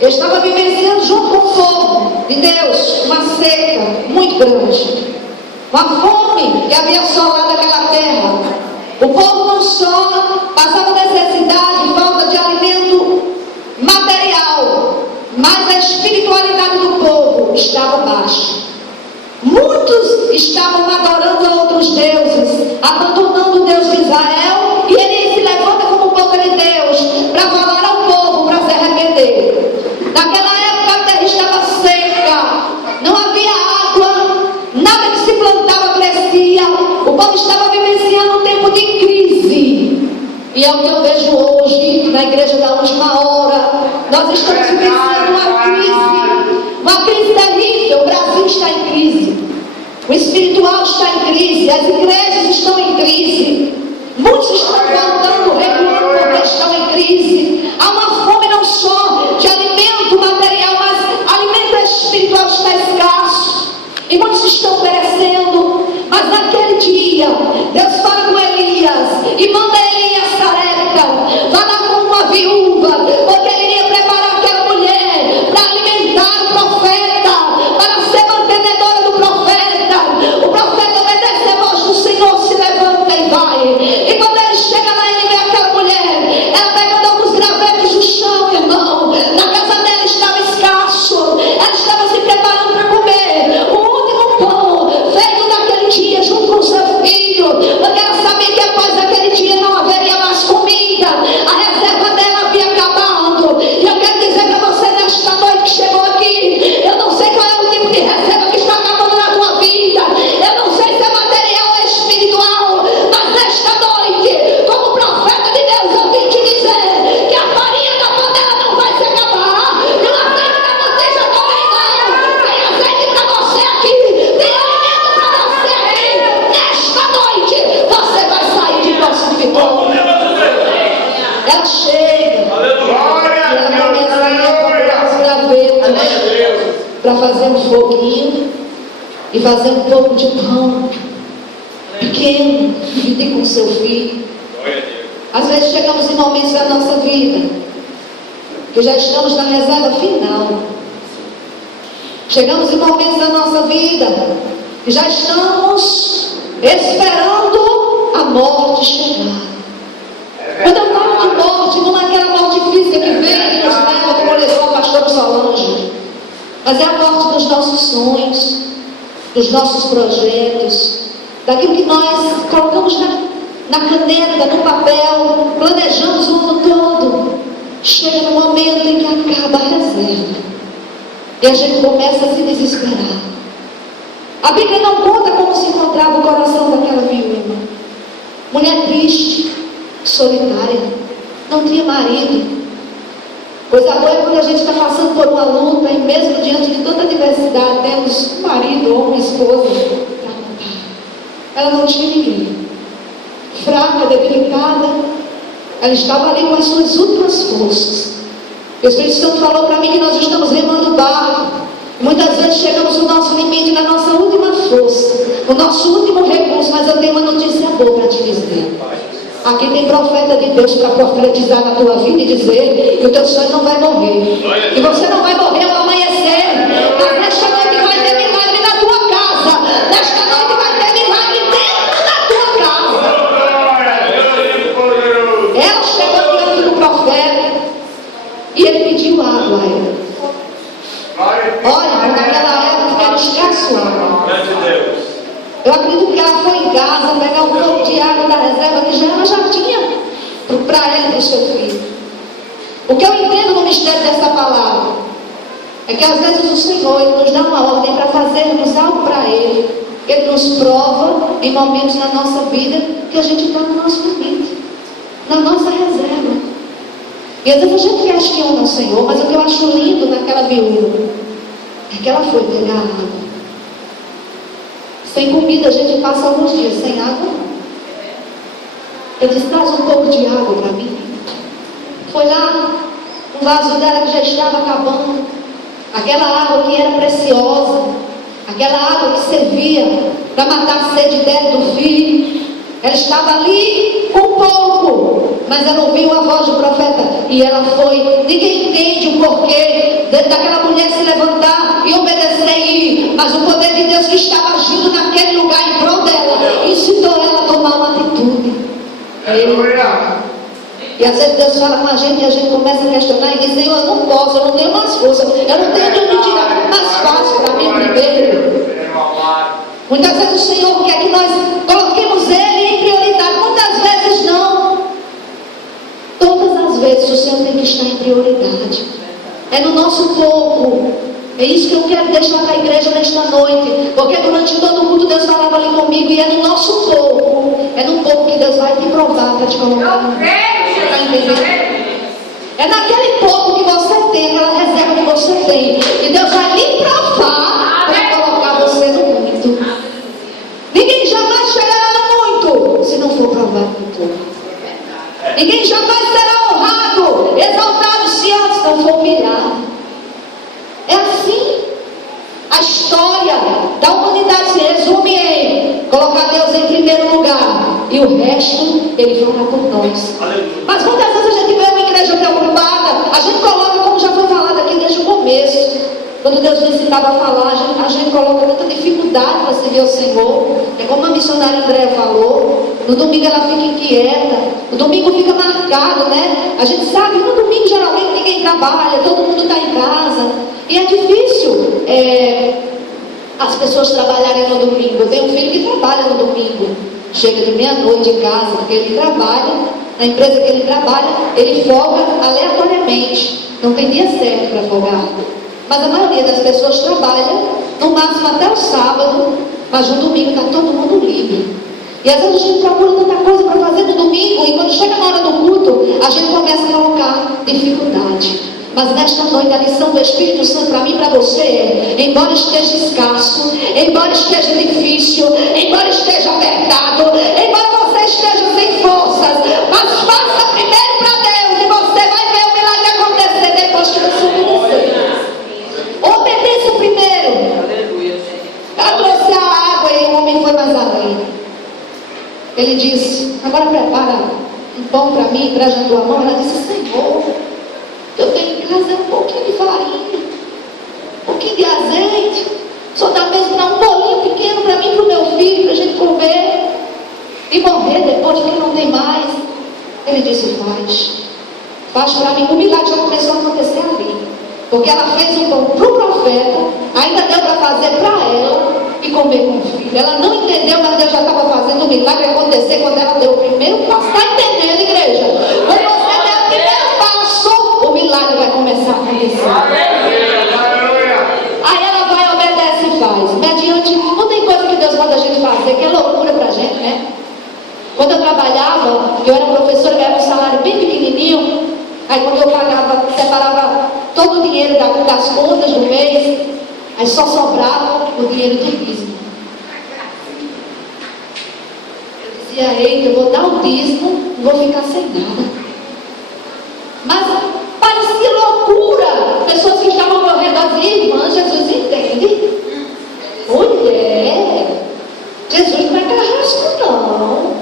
Eu estava vivenciando junto com o povo de Deus uma seca muito grande, uma fome que havia assolado aquela terra. O povo não só passava necessidade, falta de alimento material, mas a espiritualidade do povo estava baixa. Muitos estavam adorando a outros deuses, abandonando o Deus de Israel, e ele se levanta como boca de Deus para falar ao povo para se arrepender. Naquela época a terra estava seca, não havia água, nada que se plantava crescia, o povo estava vivenciando um tempo de crise. E é o que eu vejo hoje na igreja da última hora. Nós estamos vivenciando uma crise terrível. O Brasil está em crise, o espiritual está em crise, as igrejas estão em crise, muitos estão faltando, recuando porque estão em crise. Há uma fome não só de alimento material, mas alimento espiritual está escasso, e muitos estão perecendo. Mas naquele dia, Deus fala com Elias e manda Elias Sarepta, fala com uma viúva, porque ele iria preparar aquela mulher para alimentar o profeta, para ser mantenedora do profeta. O profeta obedece a voz do Senhor, se levanta e vai. E quando ele chega lá, ele vê aquela mulher, ela pega alguns gravetos do chão, irmão. Na casa dela estava escasso, ela estava se preparando para comer o último pão feito naquele dia, junto com seu filho, porque ela sabia que após aquele dia não haveria mais comida, a reserva dela havia acabado. E eu quero dizer para você nesta noite que chegou aqui, eu não sei qual é o tipo de reserva que está acabando na tua vida, eu não sei se é material ou espiritual, mas nesta noite, como profeta de Deus, eu vim te dizer que a farinha da panela não vai se acabar, e o azeite da botija também não. Tem azeite para você aqui, tem alimento para você aqui. Nesta noite você vai sair de posse de vitória. Ela chega, ela começa a levantar os gravetos para fazer um foguinho e fazer um pouco de pão pequeno, dividir com seu filho. Às vezes chegamos em momentos da nossa vida que já estamos na reserva final. Chegamos em momentos da nossa vida que já estamos esperando a morte chegar. Quando eu falo de morte, não é aquela morte física que vem e nos leva, como levou o pastor Solange, mas é a morte dos nossos sonhos, dos nossos projetos, daquilo que nós colocamos na caneta, no papel, planejamos o ano todo. Chega no momento em que acaba a reserva e a gente começa a se desesperar. A Bíblia não conta como se encontrava o coração daquela viúva. Mulher triste, solitária, não tinha marido. Coisa boa é quando a gente está passando por uma luta e mesmo diante de tanta diversidade temos um marido ou uma esposa para contar. Ela não tinha ninguém. Fraca, debilitada, ela estava ali com as suas últimas forças. O Espírito Santo falou para mim que nós estamos remando o barco. Muitas vezes chegamos no nosso limite, na nossa última força, o nosso último recurso. Mas eu tenho uma notícia boa para te dizer. Aqui tem profeta de Deus para profetizar na tua vida e dizer que o teu sonho não vai morrer, que você não vai morrer ao amanhecer. Mas nesta noite vai ter milagre na tua casa. Nesta noite vai ter milagre dentro da tua casa. Ela chegou diante do profeta e ele pediu água a ela. Olha, naquela época era escasso água. Eu acredito que ela foi em casa pegar um pouco de água da reserva que ela já tinha para ela e para o seu filho. O que eu entendo no mistério dessa palavra é que às vezes o Senhor ele nos dá uma ordem para fazermos algo para Ele. Ele nos prova em momentos na nossa vida que a gente está no nosso limite, na nossa reserva. E às vezes a gente acha que ama o Senhor, mas o que eu acho lindo naquela viúva é que ela foi pegar água. Sem comida a gente passa alguns dias, sem água. Eu disse, traz um pouco de água para mim. Foi lá, um vaso dela que já estava acabando. Aquela água que era preciosa, aquela água que servia para matar a sede dela e do filho. Ela estava ali com pouco, mas ela ouviu a voz do profeta e ela foi. Ninguém entende o porquê, daquela mulher se levantar e obedecer e ir. Mas o poder de Deus que estava agindo naquele lugar em prol dela, incitou ela a tomar uma atitude. E às vezes Deus fala com a gente e a gente começa a questionar e diz: Senhor, eu não posso, eu não tenho mais força, eu não tenho de onde tirar, mas faz para mim primeiro. Muitas vezes o Senhor quer que nós coloquemos Ele em prioridade, muitas vezes não. Todas as vezes o Senhor tem que estar em prioridade. É no nosso pouco. É isso que eu quero deixar para a igreja nesta noite. Porque durante todo o culto Deus falava ali comigo. E é no nosso pouco. É no pouco que Deus vai te provar para te colocar no mundo. Está entendendo? É naquele pouco que você tem, aquela reserva que você tem, que Deus vai lhe provar para colocar você no muito. Ninguém jamais chegará no muito se não for provado no pouco. Ninguém jamais será honrado, exaltado, se antes não for humilhado. É assim. A história da humanidade se resume em colocar Deus em primeiro lugar e o resto Ele fará por nós. Mas muitas vezes a gente vê uma igreja preocupada, a gente coloca, como já foi falado aqui desde o começo, quando Deus nos ensinava a falar, a gente coloca muita dificuldade para servir ao Senhor. É como a missionária Andréa falou, no domingo ela fica inquieta, o domingo fica marcado, né? A gente sabe que no domingo geralmente ninguém trabalha, todo mundo está em casa, e é difícil as pessoas trabalharem no domingo. Eu tenho um filho que trabalha no domingo, chega de meia-noite em casa, porque ele trabalha, na empresa que ele trabalha, ele folga aleatoriamente, não tem dia certo para folgar. Mas a maioria das pessoas trabalha, no máximo até o sábado, mas no domingo está todo mundo livre. E às vezes a gente procura tanta coisa para fazer no domingo, e quando chega na hora do culto, a gente começa a colocar dificuldade. Mas nesta noite a lição do Espírito Santo para mim e para você é: embora esteja escasso, embora esteja difícil, embora esteja apertado, embora você esteja sem forças, mas faça primeiro para Deus, e você vai ver o milagre acontecer depois que você obedecer. Obedeça primeiro. Ela trouxe a água e o homem foi mais além. Ele disse: agora prepara um pão para mim, para a tua mão. Ela disse: Senhor, eu tenho em casa um pouquinho de farinha, um pouquinho de azeite, só dá mesmo para um bolinho pequeno para mim e para o meu filho, para a gente comer e morrer depois que não tem mais. Ele disse: faz para mim. O milagre já começou a acontecer ali. Porque ela fez um pão para o profeta, ainda deu para fazer para ela e comer com o filho. Ela não entendeu, mas Deus já estava fazendo o milagre acontecer quando ela deu o primeiro passo. Está entendendo, igreja? Quando você der o primeiro passo, o milagre vai começar a acontecer. Aí ela vai, obedece e faz. Mediante, não tem coisa que Deus manda a gente fazer, que é loucura para a gente, né? Quando eu trabalhava, eu era professora, eu ganhava um salário bem pequenininho. Aí quando eu pagava, separava todo o dinheiro das contas do mês, aí só sobrava o dinheiro do dízimo. Eu dizia: eita, eu vou dar o dízimo, não vou ficar sem nada. Mas parecia loucura. Pessoas que estavam ao meu redor diziam: irmã, Jesus entende. Mulher, Jesus não é carrasco não.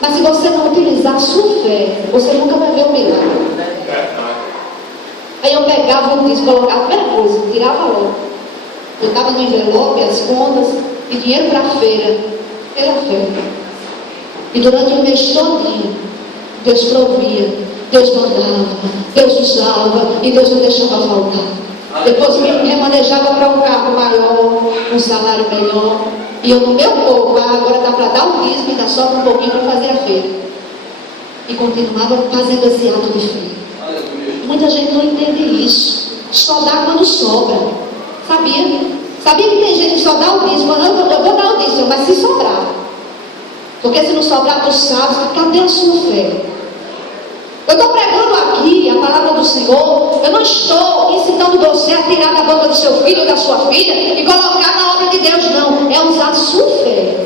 Mas se você não utilizar a sua fé, você nunca vai ver o milagre. Aí eu pegava o dízimo, colocava a primeira coisa, tirava logo. Eu estava no envelope, as contas, e dinheiro para a feira, pela fé. E durante o mês todinho, Deus provia, Deus mandava, Deus usava, e Deus não deixava faltar. Depois me remanejava para um carro maior, um salário melhor. E eu no meu pouco, agora dá para dar o dízimo e dá só um pouquinho para fazer a feira. E continuava fazendo esse ato de fé. Muita gente não entende isso. Só dá quando sobra. Sabia? Sabia que tem gente que só dá o dízimo? Não, eu vou dar o dízimo, mas se sobrar. Porque se não sobrar, tu sabes, cadê a sua fé? Eu estou pregando aqui a palavra do Senhor. Eu não estou ensinando você a tirar da boca do seu filho ou da sua filha e colocar na obra de Deus, não. É usar a sua fé.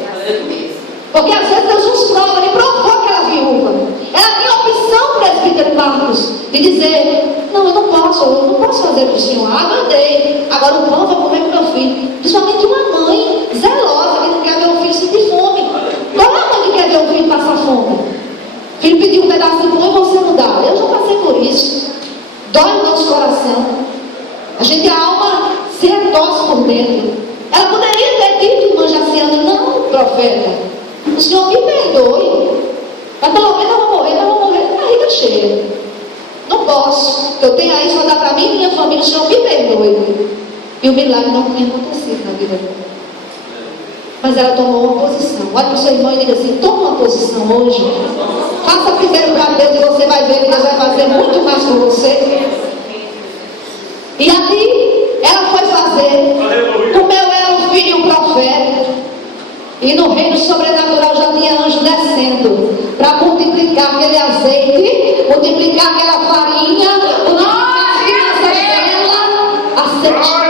Porque às vezes Deus nos prova. Ele provou aquela viúva. Ela tinha a opção, presbítero Marcos, de dizer: não, eu não posso fazer para o Senhor. Ah, mandei. Agora o pão eu vou comer com meu filho. Principalmente uma mãe zelosa que não quer ver o filho sentir fome. Qual é a mãe que quer ver o filho passar fome? O filho pediu um pedaço de pão e você não dá. Eu já passei por isso. Dói o nosso coração. A alma se retorce por dentro. Ela poderia ter dito, irmã Jaciana, não, profeta, o Senhor me perdoe, mas pelo menos eu vou morrer de barriga cheia. Não posso, porque eu tenho aí, só dá para mim e minha família, o Senhor me perdoe. E o milagre não tinha acontecido na vida dela. Mas ela tomou uma posição. Olha para o seu irmão e diga assim: toma uma posição hoje. Faça primeiro para Deus e você vai ver que Deus vai fazer muito mais por você. E ali ela foi fazer. O meu era um filho profeta. E no reino sobrenatural já tinha anjo descendo para multiplicar aquele azeite, multiplicar aquela farinha, multiplicar as crianças dela, a semente.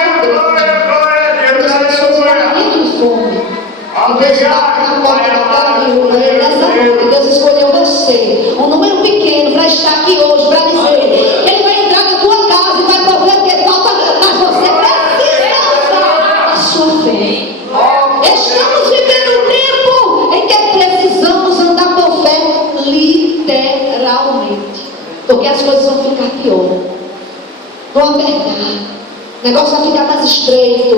E Deus está na porta daquela viúva. E nessa noite Deus escolheu você, um número pequeno, para estar aqui hoje, para dizer: Ele vai entrar na tua casa e vai prover porque falta, mas você precisa usar a sua fé. Estamos vivendo um tempo em que precisamos andar por fé literalmente, porque as coisas vão ficar pior, vão apertar. O negócio vai ficar mais estreito.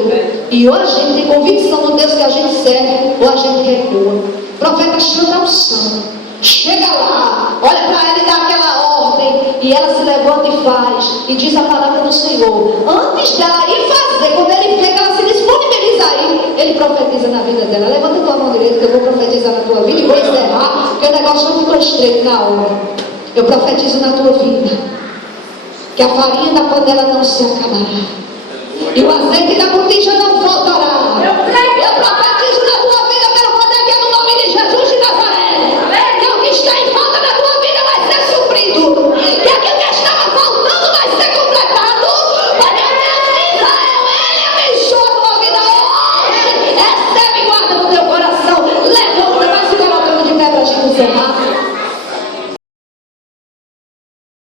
E ou a gente tem convicção do Deus que a gente serve, ou a gente recua. O profeta chama a unção. Chega lá, olha para ela e dá aquela ordem. E ela se levanta e faz. E diz a palavra do Senhor. Antes dela ir fazer, quando ele vê que ela se disponibiliza aí, ele profetiza na vida dela. Levanta a tua mão direita que eu vou profetizar na tua vida. E vou encerrar, porque o negócio não ficou estreito na hora. Eu profetizo na tua vida que a farinha da panela não se acabará. E o azeite da botija não faltará. Eu profetizo na tua vida pelo poder que é no nome de Jesus de Nazaré. Que o que está em falta na tua vida vai ser suprido. Que aquilo que estava faltando vai ser completado. Porque o Deus de Israel, Ele abençoa a tua vida hoje. Recebe e guarda no teu coração. Levanta, vai se colocando de pé para a gente encerrar.